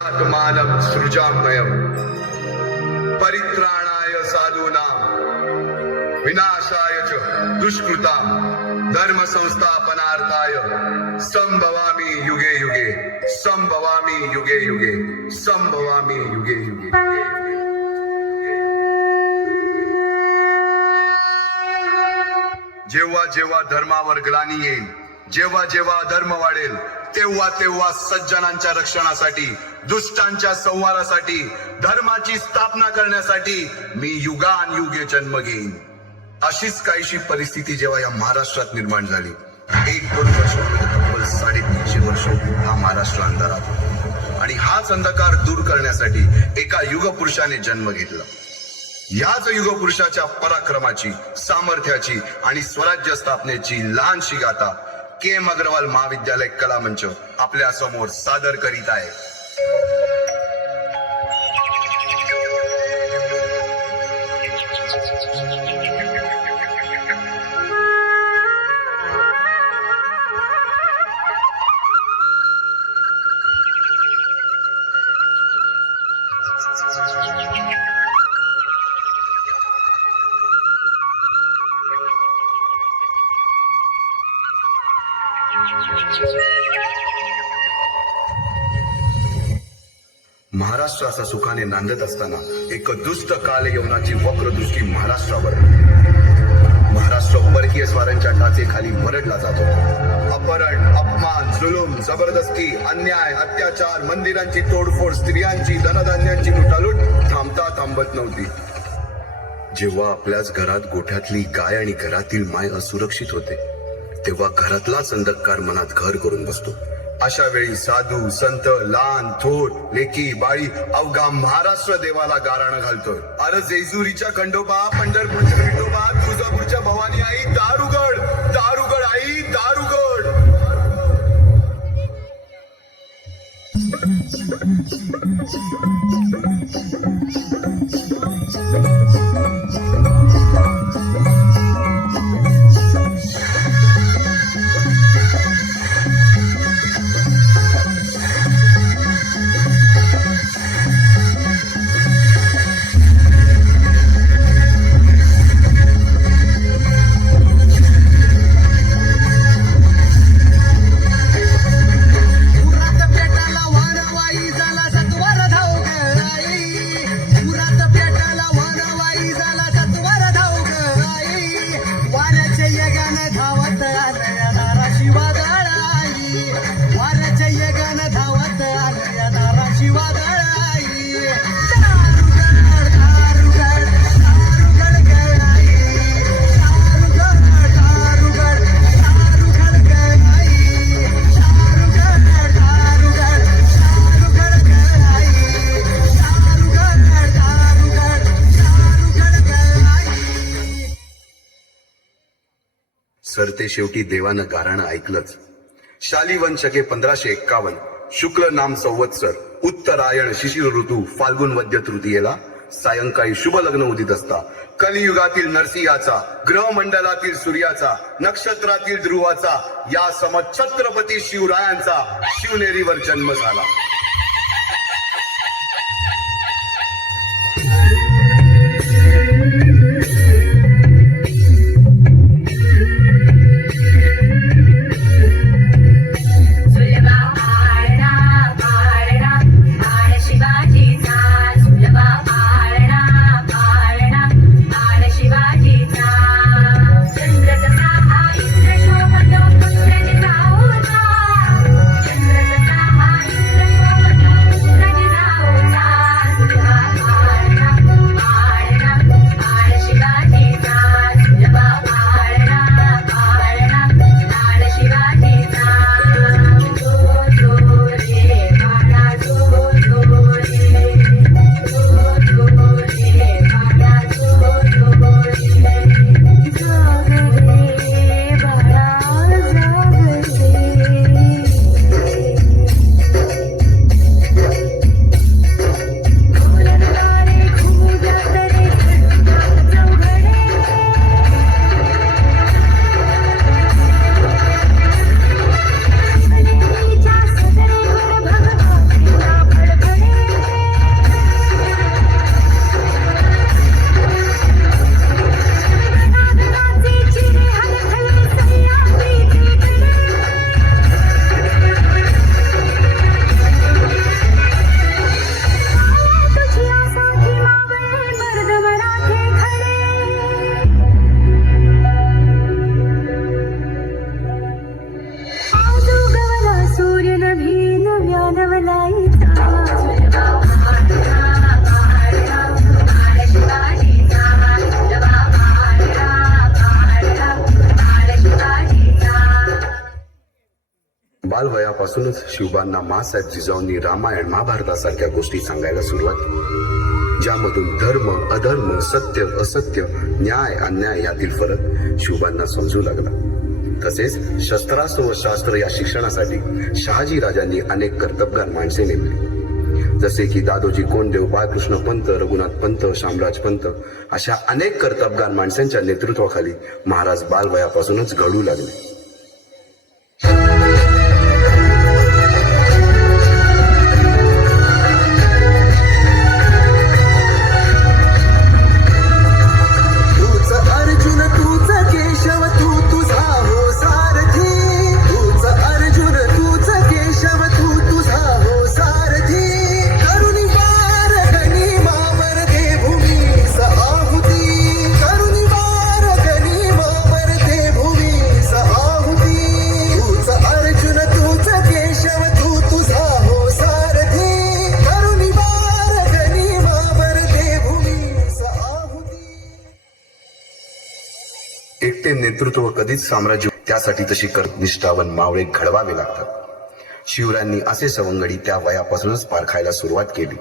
आत्मानं सृजाम्ययं परित्राणाय साधूनां विनाशाय च दुष्कृतां धर्म संस्थापनार्थाय संभवामि युगे युगे संभवामि युगे युगे संभवामि युगे युगे। जेव्हा जेव्हा धर्मावर ग्लानी येईल, जेव्हा जेव्हा धर्म वाढेल, तेव्हा तेव्हा सज्जनांच्या रक्षणासाठी, दुष्टांच्या संहारासाठी, धर्माची स्थापना करण्यासाठी मी युगानयुगे जन्म घेईन। अशीच काहीशी परिस्थिती जेव्हा या महाराष्ट्रात निर्माण झाली, 1-2 वर्ष तब्बल 350 वर्ष हा महाराष्ट्र अंधारात होता आणि हाच अंधकार दूर करण्यासाठी एका युगपुरुषाने जन्म घेतला। याच युगपुरुषाच्या पराक्रमाची, सामर्थ्याची आणि स्वराज्य स्थापनेची लहानशी गाथा के.एम. अग्रवाल महाविद्यालय कला मंच आपल्या समोर सादर करीत आहे। महाराष्ट्र असा सुखाने नांदत असताना एक दुष्ट काल यवनाची वक्रदृष्टी महाराष्ट्रावर। महाराष्ट्र परकीय स्वारांच्या टाचेखाली भरडला जातो। अपहरण, अपमान, जुलूम, जबरदस्ती, अन्याय, अत्याचार, मंदिरांची तोडफोड, स्त्रियांची, धनधान्यांची लुटालूट थांबता थांबत नव्हती। जेव्हा आपल्याच घरात गोठ्यातली गाय आणि घरातील माय असुरक्षित होते, तेव्हा घरातलाच अंधकार मनात घर करून बसतो। अशा वेळी साधू, संत, लहान, थोर, लेकी, बाळी अवघा महाराष्ट्र देवाला गाराणं घालतोय। अरे जेजुरीच्या खंडोबा, पंढरपूरच्या विठोबा, तुळजापूरच्या भवानी आई, दारुगड, दारुगड आई, दारुगड। सरते शेवटी देवानं गाराणं ऐकलंच। शालिवन शके 1551 शुक्ल नाम संवत्सर उत्तरायण शिशिर ऋतू फाल्गुन वद्य तृतीयेला सायंकाळी शुभ लग्न उदित असता कलियुगातील नरसिंहाचा, ग्रहमंडलातील सूर्याचा, नक्षत्रातील ध्रुवाचा, या सम छत्रपती शिवरायांचा शिवनेरीवर जन्म झाला। वयापासूनच शिवबांना माँसाहेब जिजाऊंनी रामायण महाभारतासारख्या गोष्टी सांगायला सुरुवात केली, ज्यामधून धर्म अधर्म, सत्य असत्य, न्याय अन्याय यातील फरक शिवबांना समजू लागला. तसेच शस्त्रास्त्र व शास्त्र या शिक्षणासाठी शहाजी राजांनी अनेक कर्तबगार माणसे नेमली, जसे की दादोजी कोंडदेव, बाळकृष्ण पंत, रघुनाथ पंत, शामराज पंत अशा अनेक कर्तबगार माणसांच्या नेतृत्वाखाली महाराज बालवयापासूनच घडू लागले. एकटे नेतृत्व कधीच साम्राज्य, त्यासाठी तशी निष्ठावन मावळे घडवावे लागतात. शिवरायांनी असे सवंगडी त्या वयापासूनच पारखायला सुरुवात केली.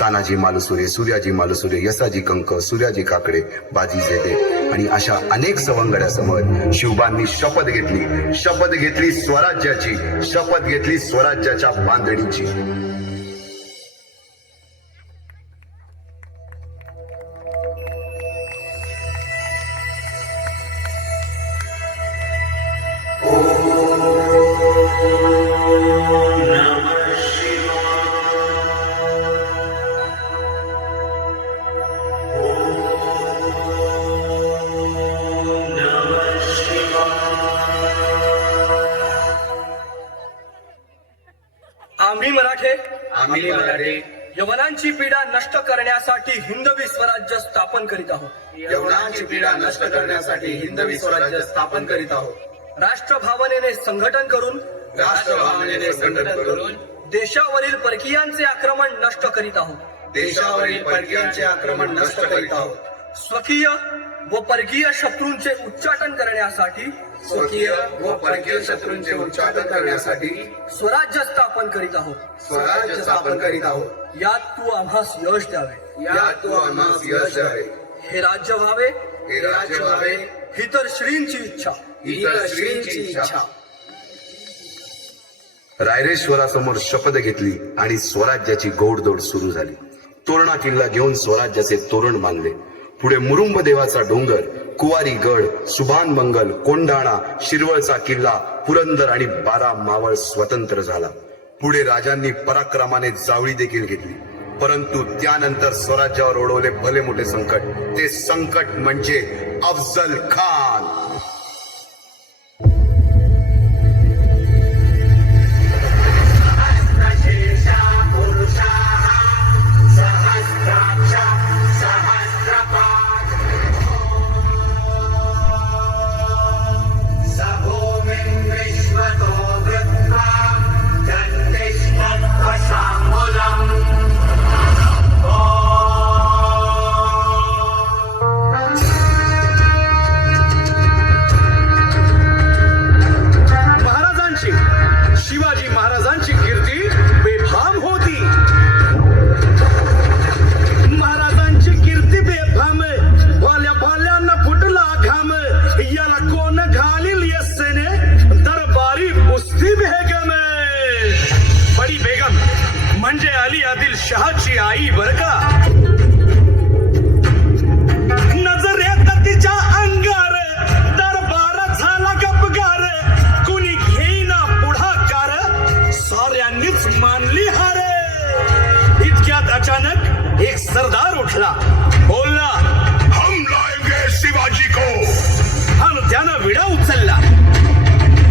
तानाजी मालुसुरे, सूर्याजी मालुसुरे, यसाजी कंक, सूर्याजी काकडे, बाजी जेदे आणि अशा अनेक सवंगड्यासमोर शिवबांनी शपथ घेतली स्वराज्याची, शपथ घेतली स्वराज्याच्या बांधणीची. आम्ही मराठे यवनांची पीडा नष्ट करण्यासाठी हिंदवी स्वराज्य स्थापन करीत आहोत. यवनांची पीडा नष्ट करण्यासाठी हिंदवी स्वराज्य स्थापन करीत आहोत. राष्ट्रभावनेने संघटन करून देशावरील परकीयांचे आक्रमण नष्ट करीत आहोत. देशावरील परकीयांचे आक्रमण नष्ट करीत आहोत. स्वकीय व परकीय शत्रूंचे उच्चाटन करण्यासाठी उच्चाटन करण्यासाठी स्वराज्य स्थापन करीत आहोत. यात तू आम्हास यश द्यावे. हे राज्य व्हावे ही तर श्रींची इच्छा. रायरेश्वरासमोर शपथ घेतली आणि स्वराज्याची गोडदोड सुरू झाली. तोरणा किल्ला घेऊन स्वराज्याचे तोरण बांधले. पुढे मुरुंब देवाचा डोंगर, कुवारी गड, सुभान मंगल, कोंढाणा, शिरवळचा किल्ला, पुरंदर आणि 12 मावळ स्वतंत्र झाला. पुढे राजांनी पराक्रमाने जावळी देखील घेतली. परंतु त्यानंतर स्वराज्यावर ओढवले भले मोठे संकट. ते संकट म्हणजे अफजल खान. शिवाजी महाराजांची कीर्ती बेफाम होती. महाराजांची कीर्ती बेफाम, भाल्या भाल्यांना फुटला घाम. याला कोण घालील यस्सेने दरबारी कुस्ती बेगम. बडी बेगम म्हणजे अली आदिल शहाची आई बर का. नजरेत तिच्या अंगार दरबार झाला गपगार. कुणी घेईना पुढाकार, साऱ्यांनीच मानली हार. इतक्यात अचानक एक सरदार उठला, बोलला, हम लाएंगे शिवाजी को. आणि त्यानं विडा उचलला.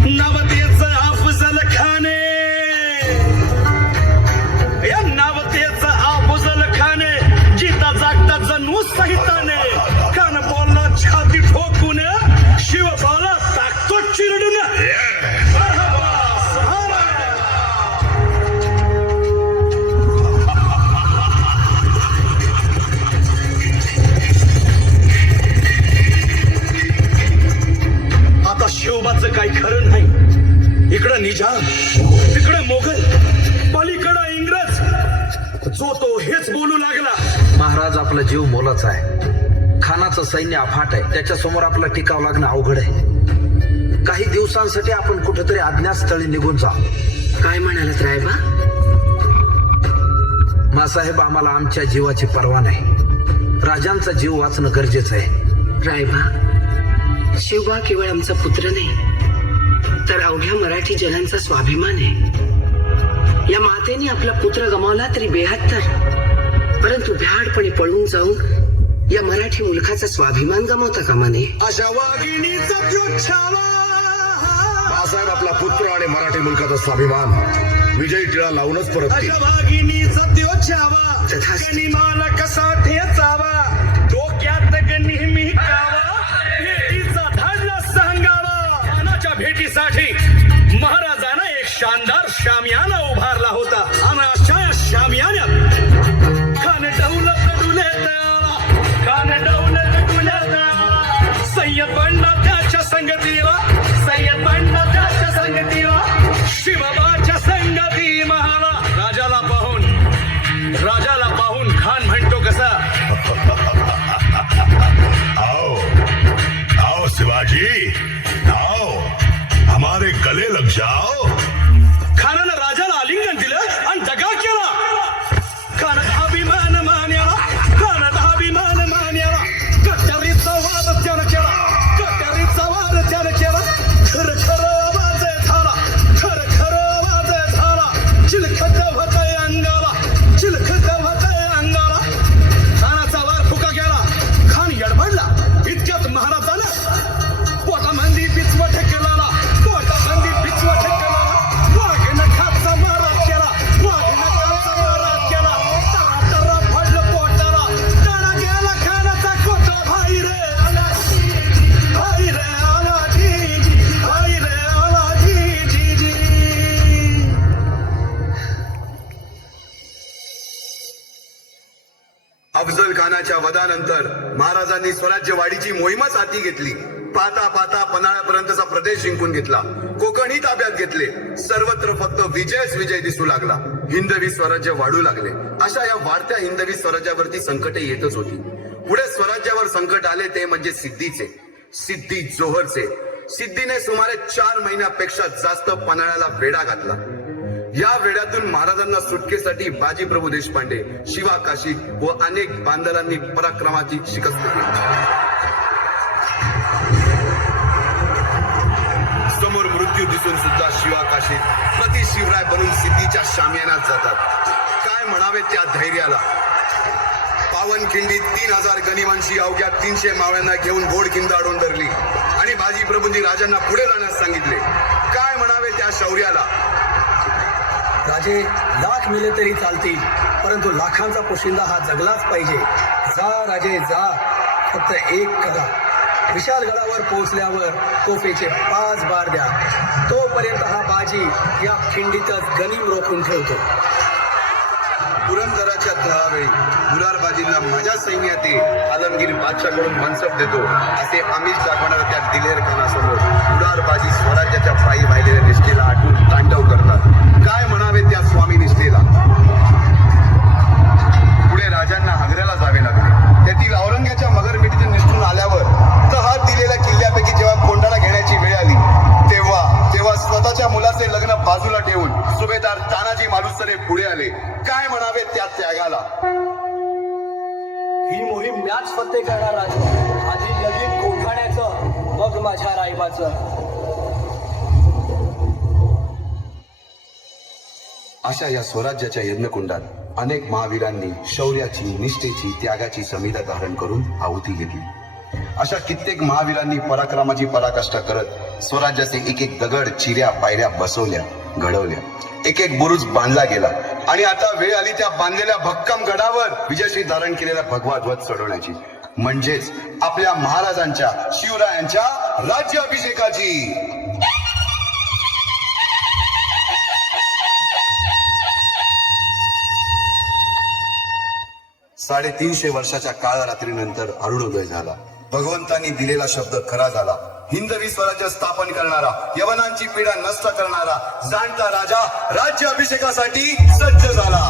नवतेचं अफजल खाने, या नवतेचं अफजल खाने जिता जागता जणू सहिताने. कान बोलला छाती ठोकून, शिवबाला टाकतो चिरडून. तो हेच बोलू लागला. महाराज, आपला जीव मोलाचा आहे. खानाचं सैन्य अफाट आहे. त्याच्या समोर आपला टिकाव लागणं अवघड आहे. काही दिवसांसाठी आपण कुठेतरी अज्ञातस्थळी निघून जा. काय म्हणालात रायबा? मासाहेब, आम्हाला आमच्या जीवाची पर्वा नाही. राजांचा जीव वाचणं गरजेचं आहे. रायबा, शिवबा केवळ आमचा पुत्र नाही, तर अवघ्या मराठी जनांचा स्वाभिमान आहे. या मातेने आपला पुत्र गमावला तरी 72, परंतु भ्याडपणे पळून जाऊन या मराठी मुलखाचा स्वाभिमान गमावता कामा नये. अशा वाघिणीचा त्यो छावा. बाळासाहेब आपला पुत्र आणि मराठी मुलकाचा स्वाभिमान विजयी टिळा लावूनच परततील. अशा वाघिणीचा त्यो छावा. तथास्तु. गनिमाला कसा ठेचावा, डोक्यात नेहमी कावा, भेटीचा धाडला सांगावा. खानाच्या भेटीसाठी महाराजांना एक शानदार शामियाना उभारला होता. आणि अशा या शामियान्यात खान डौलत डुलेत आला, खान डौलत डुलेत आला. सय्यद बंडा त्याच्या संगतीला, सय्यद बंडा त्याच्या संगतीला, शिवबाच्या संगती महाला. राजाला पाहून खान म्हणतो कसा, आओ आओ शिवाजी, आओ हमारे गले लग जाओ. खानानं राजाला आलिंगन दिलं आणि दगा केला. खानात अभिमान मान्याला, खानात अभिमान मान्याला. कट्यारीचा वाद त्यानं केला, कट्यारीचा वाद त्यानं केला. खर खर आवाज झाला, खर खर आवाज झाला. चिलखत होतय अंगाला, चिलखत होतय अंगाला. खानाचा वार फुका गेला. खान यडबडला. इतक्यात महाराजानं पोटामंदी बिचवट केला, पोटामंदी बिचवट केला. वाघनं खाचा मारा केला, वाघनं खाचा मारा केला. तरा पडलं पोटाला, तडा गेला खानाचा कोटा. भाई रे आला जी, भाई रे आला जी, भाई रे आला जी, जी, जी. अफजल खानाच्या वधानंतर महाराजांनी स्वराज्यवाढीची मोहीमच हाती घेतली. पाहता पाहता पन्हाळ्यापर्यंतचा प्रदेश जिंकून घेतला. कोकणही ताब्यात घेतले. सर्वत्र फक्त विजयच विजय दिसू लागला. हिंदवी स्वराज्य वाढू लागले. अशा या वाढत्या हिंदवी स्वराज्यावरती संकटे येतच होती. पुढे स्वराज्यावर संकट आले ते म्हणजे सिद्धीचे, सिद्धी जोहरचे. सिद्धीने सुमारे 4 महिन्यापेक्षा जास्त पन्हाळ्याला वेढा घातला. या वेड्यातून महाराजांना सुटकेसाठी बाजीप्रभू देशपांडे, शिवा काशीद व अनेक बांधलांनी पराक्रमाची शिकस्त केली. समोर मृत्यू दिसून सुद्धा शिवा काशीद प्रति शिवराय बनून सिद्धीच्या शामियानात जातात. काय म्हणावे त्या धैर्याला. पावनखिंडीत 3000 गनिमांशी अवघ्या 300 मावळ्यांना घेऊन घोडखिंड अडवून धरली आणि बाजीप्रभूंनी राजांना पुढे जाण्यास सांगितले. काय म्हणावे त्या शौर्याला. राजे लाख मेले तरी चालतील, परंतु लाखांचा पोशिंदा हा जगलाच पाहिजे. जा राजे जा, फक्त एक करा. विशालगडावर पोहोचल्यावर तोफेचे 5 बार द्या. तोपर्यंत हा बाजी या खिंडीतच गनिम रोखून ठेवतो. पुरंदराच्या तहावेळी मुरारबाजींना माझ्या सैन्यात आलमगीर बादशाहकडून मनसब देतो असे आमिष दाखवणाऱ्या त्या दिलेर खानासमोर मुरारबाजी स्वराज्याच्या पायी वाहिलेल्या निष्ठेला आटून तांडव करतात. काय म्हणावे त्या स्वामी निष्ठेला. पुढे राजांना आग्र्याला जावे लागले. तेथील औरंग्याच्या मगरमिठीतून निष्ठून आल्यावर तहात दिलेल्या किल्ल्यापैकी जेव्हा कोंडाळा घेण्याची वेळ आली तेव्हा स्वतःच्या मुलाचे लग्न बाजूला ठेवून सुभेदार तानाजी मालुसरे पुढे आले. काय म्हणावे त्या त्यागाला. ही मोहीम मॅच फत्ते करणार राजे. आधी लगीन कोठाण्याचं, मग माझ्या रायबाचं. अशा या स्वराज्याच्या यज्ञकुंडात अनेक महावीरांनी शौर्याची, निष्ठेची, त्यागाची समिधा धारण करून आहुती घेतली. अशा कित्येक महावीरांनी पराक्रमाची पराकाष्ठा करत स्वराज्याचे एक एक दगड, चिऱ्या, पायऱ्या बसवल्या, घडवल्या. एक एक बुरुज बांधला गेला आणि आता वेळ आली त्या बांधलेल्या भक्कम गडावर विजयश्री धारण केलेला भगवा ध्वज चढवण्याची, म्हणजेच आपल्या महाराजांच्या, शिवरायांच्या राज्याभिषेकाची. 350 वर्षाच्या काळरात्रीनंतर अरुणोदय झाला. भगवंतांनी दिलेला शब्द खरा झाला. हिंदवी स्वराज्य स्थापन करणारा, यवनांची पीडा नष्ट करणारा जाणता राजा राज्याभिषेकासाठी सज्ज झाला.